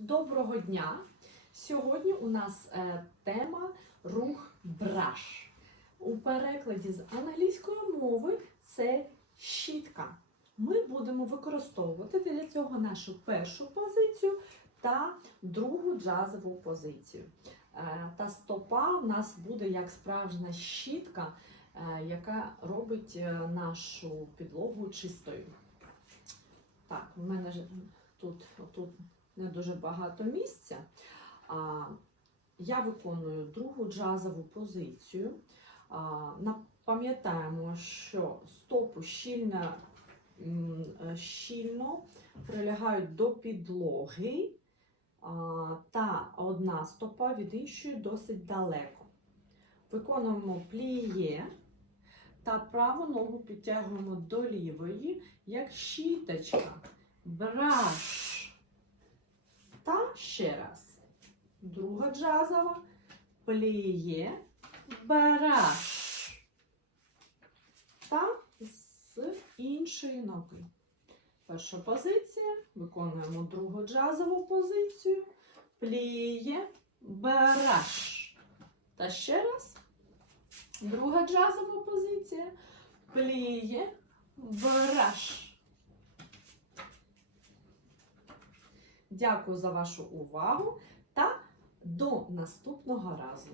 Доброго дня! Сьогодні у нас е, тема рух браш. У перекладі з англійської мови це щітка. Ми будемо використовувати для цього нашу першу позицію та другу джазову позицію. Е, Та стопа у нас буде як справжня щітка, е, яка робить е, нашу підлогу чистою. Так, у мене ж тут, тут не дуже багато місця. А, я виконую другу джазову позицію. А, пам'ятаємо, що стопи щільно, е, щільно прилягають до підлоги, та одна стопа від іншої досить далеко. Виконуємо пліє та праву ногу підтягуємо до лівої, як щіточка. Браш. Та ще раз. Друга джазова. Пліє. Бараш. Та з іншої ноги. Перша позиція. Виконуємо другу джазову позицію. Пліє. Бараш. Та ще раз. Друга джазова позиція. Пліє. Бараш. Дякую за вашу увагу та до наступного разу.